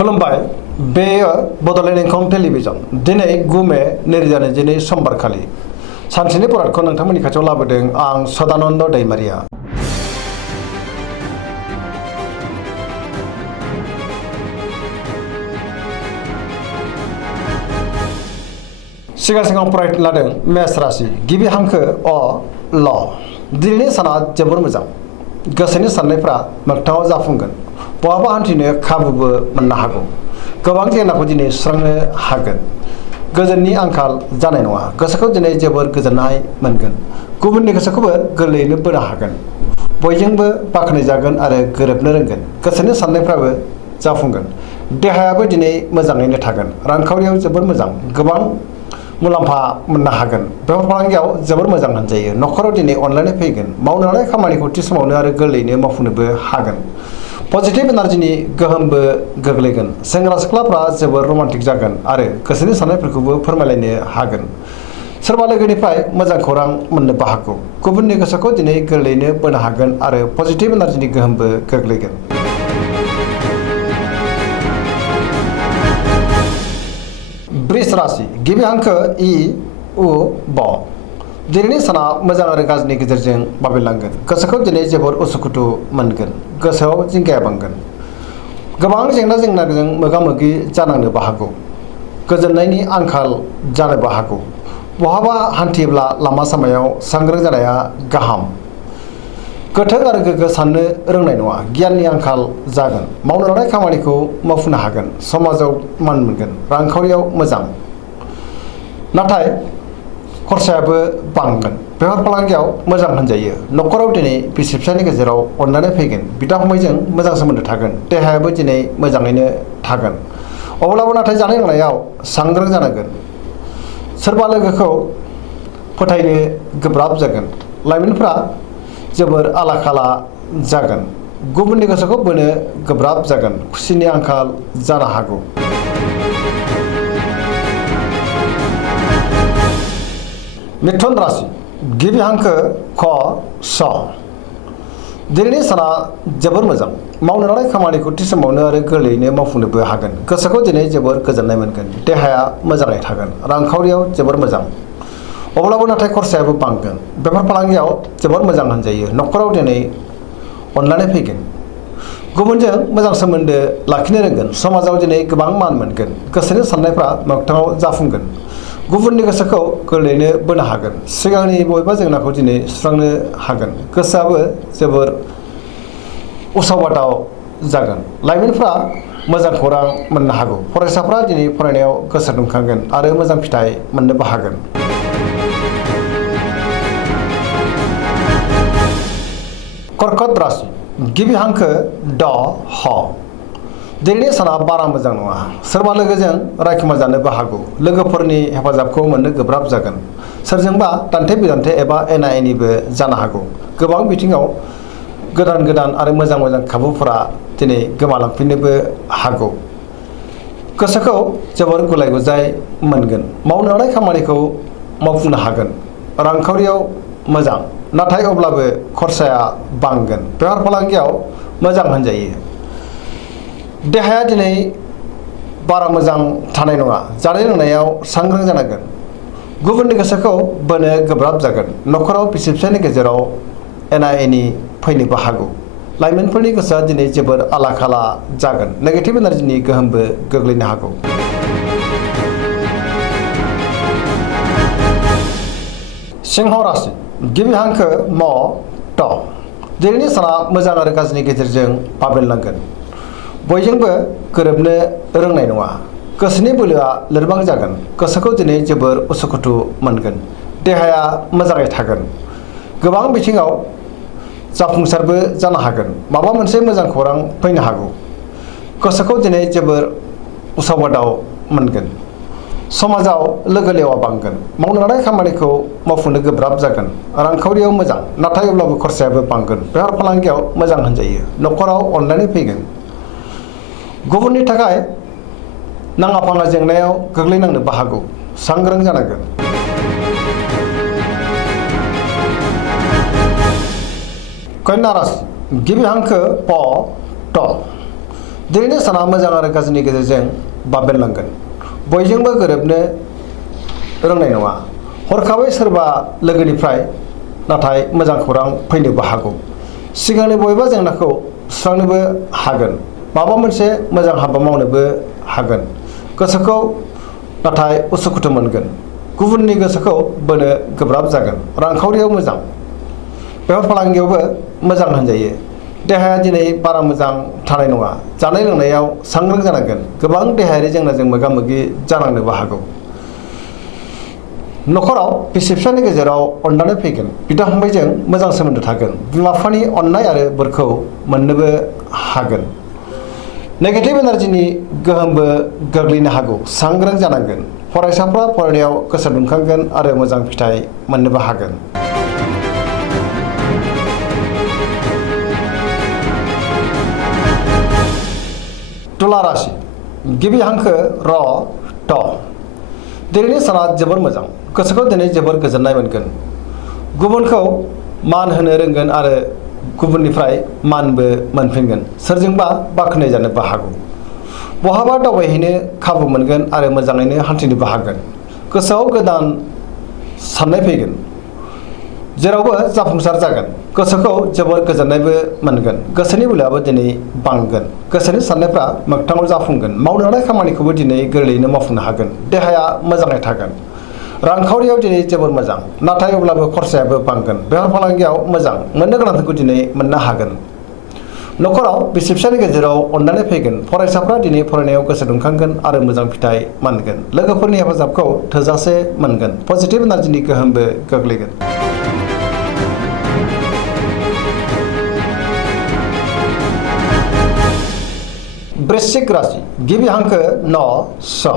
खुलुमबाय बेयो बड'लेण्ड इंखं टेलिभिजन दिनै 9 मे 2022 समबारखालि सानसेनि बरादखौ नोंथांमोननि खाथियाव लाबोदों आं सदानन्द दैमारिया। सिगां फरायनो लादों मेष राशि गिबि हांखो अ ल। दिनैनि साना जोबोर मोजां, गोसोनि साननायफ्रा मोगथाङाव जाफुंगोन, बहाबा हान्थिनो खाबुबो मोननो हागौ, गोबां जेंनाखौ दिनै सुस्रांनो हागोन, गोजोननि आंखाल जानाय नङा, गोसोखौ दिनै जोबोर गोजोननाय मोनगोन, गुबुननि गोसोखौबो गोरलैयैनो बोनो हागोन, बयजोंबो बाख्नायजागोन आरो गोरोबनो रोंगोन, गोसोनि साननायफ्राबो जाफुंगोन, देहायाबो दिनै मोजाङैनो थागोन, रांखावरियाव जोबोर मोजां, गोबां मुलाम्फा मोननो हागोन, बेफार फालांगियाव जोबोर मोजां होनजायो, न'खराव दिनै अनलायनाय फैगोन, मावनो लानाय खामानिखौ थि समावनो आरो गोरलैयैनो मावफुंनोबो हागोन, पजिटिभ एनार्जिनि गोहोमबो गोग्लैगोन, सेंग्रा सिख्लाफ्रा जोबोर रमान्टिक जागोन आरो गोसोनि साननायफोरखौबो फोरमायलायनो हागोन, सोरबा लोगोनिफ्राय मोजां खौरां मोननोबो हागौ, गुबुननि गोसोखौ दिनै गोरलैयैनो बोनो हागोन आरो पजिटिभ एनार्जिनि गोहोमबो गोग्लैगोन। वृष राशि गिबि हांखो इ उ ब। दिनैनि साना मोजां आरो गाज्रिनि गेजेरजों बाबेनलांगोन, गोसोखौ दिनै जोबोर उसुखुथु मोनगोन, गोसोआव जिंगाया बांगोन, गोबां जेंनाजों मोगा मोगि जानांनोबो हागौ, गोजोननायनि आंखाल जानोबो हागौ, बहाबा हान्थियोब्ला लामा सामायाव सांग्रां जानाया गाहाम, गोथों आरो गोग्गो साननो रोंनाय नङा, गियाननि आंखाल जागोन, मावनो लानाय खामानिखौ मावफुंनो हागोन, समाजाव मान मोनगोन, रांखावरियाव मोजां, नाथाय खरसायाबो बांगोन, बेफार फालांगियाव मोजां होनजायो, न'खराव दिनै बिसि फिसायनि गेजेराव अनलायनाय फैगोन, बिदा फंबायजों मोजां सोमोन्दो थागोन, देहायाबो दिनै मोजाङैनो थागोन, अब्लाबो नाथाय जानाय लोंनायाव सांग्रां जानांगोन, सोरबा लोगोखौ फोथायनो गोब्राब जागोन, लाइमोनफ्रा जोबोर आला खाला जागोन, गुबुननि गोसोखौ बोनो गोब्राब जागोन, खुसिनि आंखाल जानो हागौ। मिथुन राशि गिबि हांखो ख स। दिनैनि साना जोबोर मोजां, मावनो लानाय खामानिखौ थि समावनो आरो गोरलैयैनो मावफुंनोबो हागोन, गोसोखौ दिनै जोबोर गोजोननाय मोनगोन, देहाया मोजाङै थागोन, रांखावरियाव जोबोर मोजां, अब्लाबो नाथाय खरसायाबो बांगोन, बेफार फालांगियाव जोबोर मोजां होनजायो, न'खराव दिनै अनलायनाय फैगोन, गुबुनजों मोजां सोमोन्दो लाखिनो रोंगोन, समाजाव दिनै गोबां मान मोनगोन, गोसोनि साननायफ्रा मोगथाङाव जाफुंगोन, गुबुननि गोसोखौ गोरलैयैनो बोनो हागोन, सिगांनि बबेबा जेंनाखौ दिनै सुस्रांनो हागोन, गोसोआबो जोबोर उसाव बादाव जागोन, लाइमोनफ्रा मोजां खौरां मोननो हागौ, फरायसाफ्रा दिनै फरायनायाव गोसो दुंखांगोन आरो मोजां फिथाइ मोननोबो हागोन। कर्कट राशि गिबि हांखो ड ह। दिनैनि साना बारा मोजां नङा, सोरबा लोगोजों रायखुमा जानोबो हागौ, लोगोफोरनि हेफाजाबखौ मोननो गोब्राब जागोन, सोरजोंबा दान्थे बिदान्थे एबा एना एनिबो जानो हागौ, गोबां बिथिङाव गोदान आरो मोजां खाबुफोरा दिनै गोमालांफिननोबो हागौ, गोसोखौ जोबोर गुलाय गुजाय मोनगोन, मावनो लानाय खामानिखौ मावफुंनो हागोन, रांखावरियाव मोजां, नाथाय अब्लाबो खरसाया बांगोन, बेफार फालांगियाव मोजां होनजायो, देहाया दिनै बारा मोजां थानाय नङा, जानाय लोंनायाव सांग्रां जानांगोन, गुबुननि गोसोखौ बोनो गोब्राब जागोन, न'खराव बिसि फिसायनि गेजेराव एना एनि फैनोबो हागौ, लाइमोनफोरनि गोसोआ दिनै जोबोर आला खाला जागोन, नेगेटिभ एनार्जिनि गोहोमबो गोग्लैनो हागौ। सिंह राशि गिबि हांखो म ट। दिनैनि साना मोजां आरो गाज्रिनि गेजेरजों बाबेनलांगोन, बयजोंबो गोरोबनो रोंनाय नङा, गोसोनि बोलोआ लोरबां जागोन, गोसोखौ दिनै जोबोर उसुखुथु मोनगोन, देहाया मोजाङै थागोन, गोबां बिथिङाव जाफुंसारबो जानो हागोन, माबा मोनसे मोजां खौरां फैनो हागौ, गोसोखौ दिनै जोबोर उसाव बादाव मोनगोन, समाजाव लोगो लेवा बांगोन, मावनो लानाय खामानिखौ मावफुंनो गोब्राब जागोन, रांखावरियाव मोजां, नाथाय अब्लाबो खरसायाबो बांगोन, बेफार फालांगियाव मोजां होनजायो, न'खराव अनलायनाय फैगोन, गुबुननि थाखाय नाङा फाङा जेंनायाव गोग्लैनांनोबो हागौ, सांग्रां जानांगोन। कन्या राशि गिबि हांखो प ट। दिनैनि साना मोजां आरो गाज्रिनि गेजेरजों बाबेनलांगोन बयजोंबो गोरोबनो रोंनाय नङा हरखाबै सोरबा लोगोनिफ्राय नाथाय मोजां खौरां फैनोबो हागौ सिगांनि बबेबा जेंनाखौ सुस्रांनोबो हागोन माबा मोनसे मोजां हाबा मावनोबो हागोन गोसोखौ नाथाय उसुखुथु मोनगोन गुबुननि गोसोखौ बोनो गोब्राब जागोन रांखावरियाव मोजां बेफार फालांगियावबो मोजां होनजायो देहाया दिनै बारा मोजां थानाय नङा जानाय लोंनायाव सांग्रां जानांगोन गोबां देहायारि जेंनाजों मोगा मोगि जानांनोबो हागौ नखराव बिसि फिसायनि गेजेराव अननानै फैगोन बिदा फंबायजों मोजां सोमोन्दो थागोन बिमा बिफानि अननाय आरो बोरखौ मोननोबो हागोन नेगेटिभ एनार्जिनि गोहोमबो गोग्लैनो हागौ सांग्रां जानांगोन फरायसाफ्रा फरायनायाव गोसो दुंखांगोन आरो मोजां फिथाइ मोननोबो हागोन तुला राशि गिबि हांखो र ट दिनैनि साना जोबोर मोजां गोसोखौ दिनै जोबोर गोजोननाय मोनगोन गुबुनखौ मान होनो रोंगोन आरो गुबुननिफ्राय मानबो मोनफिनगोन सोरजोंबा बाख्नाय जानोबो हागौ बहाबा दावबायहैनो खाबु मोनगोन आरो मोजाङैनो हान्थिनोबो हागोन गोसोआव गोदान साननाय फैगोन जेरावबो जाफुंसार जागोन गोसोखौ जोबोर गोजोननायबो मोनगोन गोसोनि बोलोआबो दिनै बांगोन गोसोनि साननायफ्रा मोगथाङाव जाफुंगोन मावनो हानाय खामानिखौबो दिनै गोरलैयैनो मावफुंनो हागोन देहाया मोजाङै थागोन रांखावरियाव दिनै जोबोर मोजां नाथाय अब्लाबो खरसायाबो बांगोन बेफार फालांगियाव मोजां मोननो गोनांखौ दिनै मोननो हागोन नखराव बिसि फिसायनि गेजेराव अननानै फैगोन फरायसाफ्रा दिनै फरायनायाव गोसो दुंखांगोन आरो मोजां फिथाइ मोनगोन लोगोफोरनि हेफाजाबखौ थोजासे मोनगोन पजिटिभ एनार्जिनि गोहोमबो गोग्लैगोन वृश्चिक राशि गिबि हांखो न स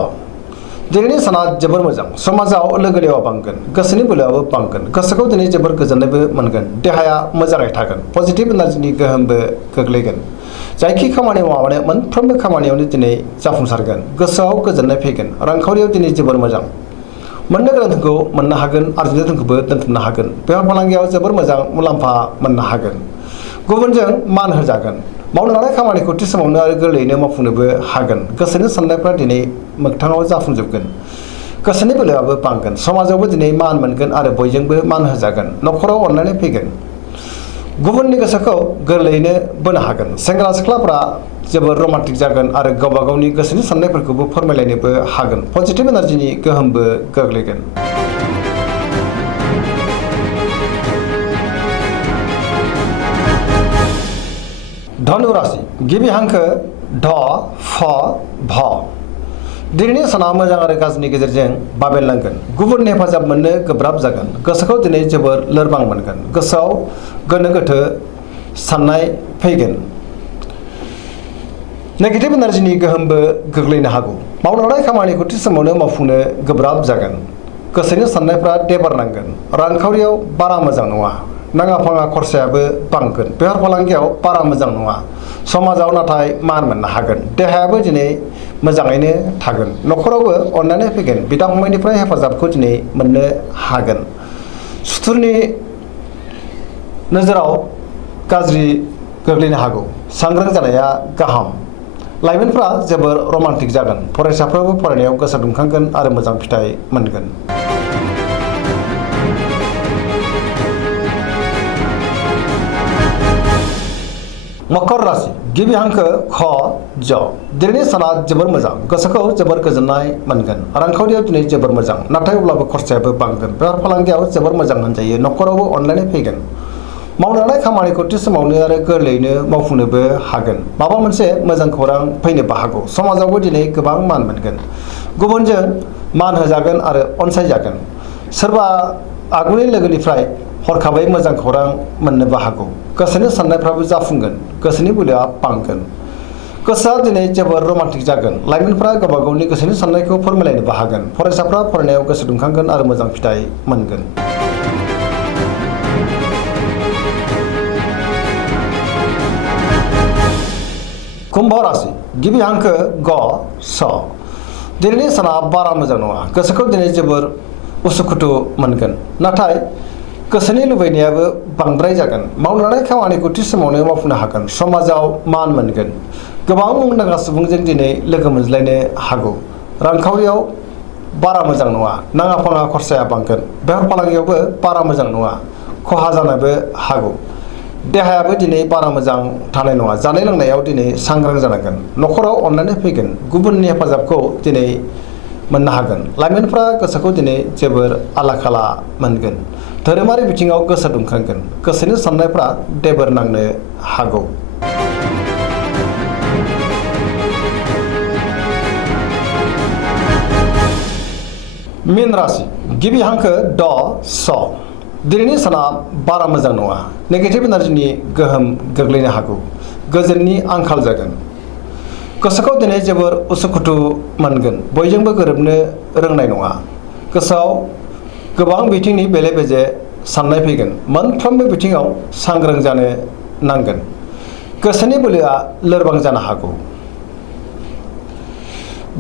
दिनैनि साना जोबोर मोजां समाजाव लोगो लेवा बांगोन गोसोनि बोलोआबो बांगोन गोसोखौ दिनै जोबोर गोजोननायबो मोनगोन देहाया मोजाङै थागोन पजिटिभ एनार्जिनि गोहोमबो गोग्लैगोन जायखि खामानि मावनानै मोनफ्रोमबो खामानियावनो दिनै जाफुंसारगोन गोसोआव गोजोननाय फैगोन रांखावरियाव दिनै जोबोर मोजां मोननो गोनांखौ मोननो हागोन आरजिनो गोनांखौबो दोनथुमनो हागोन बेफार फालांगियाव जोबोर मोजां मुलाम्फा मोननो हागोन गुबुनजों मान होजागोन मावनो हानाय खामानिखौ थि समावनो आरो गोरलैयैनो मावफुंनोबो हागोन गोसोनि साननायफ्रा दिनै मोगथाङाव जाफुंजोबगोन गोसोनि बोलोआबो बांगोन समाजावबो दिनै मान मोनगोन आरो बयजोंबो मान होजागोन नखराव अननानै फैगोन गुबुननि गोसोखौ गोरलैयैनो बोनो हागोन सेंग्रा सिख्लाफ्रा जोबोर रमान्टिक जागोन आरो गावबा गावनि गोसोनि साननायफोरखौबो फोरमायलायनोबो हागोन पजिटिभ एनार्जिनि गोहोमबो गोग्लैगोन धनु राशि गिबि हांखो ध फ भ दिनैनि साना मोजां आरो गाज्रिनि गेजेरजों बाबेनलांगोन गुबुननि हेफाजाब मोननो गोब्राब जागोन गोसोखौ दिनै जोबोर लोरबां मोनगोन गोसोआव गोनो गोथो साननाय फैगोन नेगेटिभ एनार्जिनि गोहोमबो गोग्लैनो हागौ मावनो हानाय खामानिखौ थि समावनो मावफुंनो गोब्राब जागोन गोसोनि साननायफ्रा देबारनांगोन रांखावरियाव बारा मोजां नङा नाङा फाङा खरसायाबो बांगोन बेफार फालांगियाव बारा मोजां नङा समाजाव नाथाय मान मोननो हागोन देहायाबो दिनै मोजाङैनो थागोन नखरावबो अननानै फैगोन बिदा फंबायनिफ्राय हेफाजाबखौ दिनै मोननो हागोन सुथुरनि नोजोराव गाज्रि गोग्लैनो हागौ सांग्रां जानाया गाहाम लाइमोनफ्रा जोबोर रमान्टिक जागोन फरायसाफ्राबो फरायनायाव गोसो दुंखांगोन आरो मोजां फिथाइ मोनगोन मकर राशि गिबि हांखो ख ज दिनैनि साना जोबोर मोजां गोसोखौ जोबोर गोजोननाय मोनगोन रांखावरियाव दिनै जोबोर मोजां नाथाय अब्लाबो खरसायाबो बांगोन बेफार फालांगियाव जोबोर मोजां होनजायो नखरावबो अनलायनाय फैगोन मावनो हानाय खामानिखौ थि समावनो आरो गोरलैयैनो मावफुंनोबो हागोन माबा मोनसे मोजां खौरां फैनोबो हागौ समाजावबो दिनै गोबां मान मोनगोन गुबुनजों मान होजागोन आरो अनसायजागोन सोरबा आगुनि लोगोनिफ्राय हरखाबै मोजां खौरां मोननोबो हागौ गोसोनि साननायफ्राबो जाफुंगोन गोसोनि बोलोआ बांगोन गोसोआ दिनै जोबोर रमान्टिक जागोन लाइमोनफ्रा गावबा गावनि गोसोनि साननायखौ फोरमायलायनोबो हागोन फरायसाफ्रा फरायनायाव गोसो दुंखांगोन आरो मोजां फिथाइ मोनगोन कुम्भ राशि गिबि हांखो ग स दिनैनि साना बारा मोजां नङा गोसोखौ दिनै जोबोर उसुखुथु मोनगोन नाथाय गोसोनि लुबैनायाबो बांद्राय जागोन मावनो हानाय खामानिखौ थि समावनो मावफुंनो हागोन समाजाव मान मोनगोन गोबां मुंदांखा सुबुंजों दिनै लोगो मोनज्लायनो हागौ। रांखावरियाव बारा मोजां नङा, नाङा फाङा खरसाया बांगोन। बेफार फालांगियावबो बारा मोजां नङा, खहा जानोबो हागौ। देहायाबो दिनै बारा मोजां थानाय नङा। जानाय लोंनायाव दिनै सांग्रां जानांगोन। न'खराव अननानै फैगोन। गुबुननि हेफाजाबखौ दिनै मोननो हागोन। लाइमोनफ्रा गोसोखौ दिनै जोबोर आला खाला मोनगोन। धोरोमारि बिथिङाव गोसो दुंखांगोन। गोसोनि साननायफ्रा देबोर नांनो हागौ। मीन राशि गिबि हांखो ड स। दिनैनि साना बारा मोजां नङा। नेगेटिभ एनार्जिनि गोहोम गोग्लैनो हागौ। गोजोननि आंखाल जागोन। गोसोखौ दिनै जोबोर उसुखुथु मोनगोन। बयजोंबो गोरोबनो रोंनाय नङा। गोसोआव गोबां बिथिंनि बेले बेजे साननाय फैगोन। मोनफ्रोमबो बिथिङाव सांग्रां जानो नांगोन। गोसोनि बोलोआ लोरबां जानो हागौ।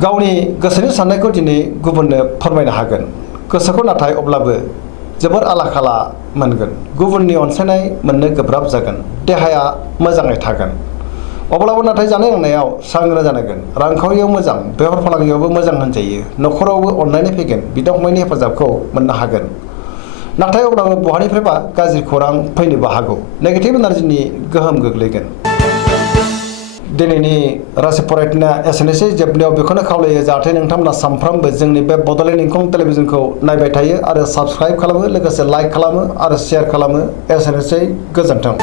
गावनि गोसोनि साननायखौ दिनै गुबुननो फोरमायनो हागोन। गोसोखौ नाथाय अब्लाबो जोबोर आला खाला मोनगोन। गुबुननि अनसायनाय मोननो गोब्राब जागोन। देहाया मोजाङै थागोन। अब्लाबो नाथाय जानाय लोंनायाव सांग्रां जानांगोन। रांखावरियाव मोजां, बेफार फालांगियावबो मोजां होनजायो। न'खरावबो अनलायनाय फैगोन। बिदा फंबायनि हेफाजाबखौ मोननो हागोन। नाथाय अब्लाबो बहानिफ्रायबा गाज्रि खौरां फैनोबो हागौ। नेगेटिभ एनार्जिनि गोहोम गोग्लैगोन। दिनैनि राशि फरायथिनाया एसेनोसै। जोबनायाव बेखौनो खावलायो जाहाथे नोंथांमोना सानफ्रोमबो जोंनि बे बड'लेण्ड इंखं टेलिभिजनखौ नायबाय थायो आरो साबस्क्राइब खालामो, लोगोसे लाइक खालामो आरो शेयार खालामो। एसेनोसै, गोजोन्थों।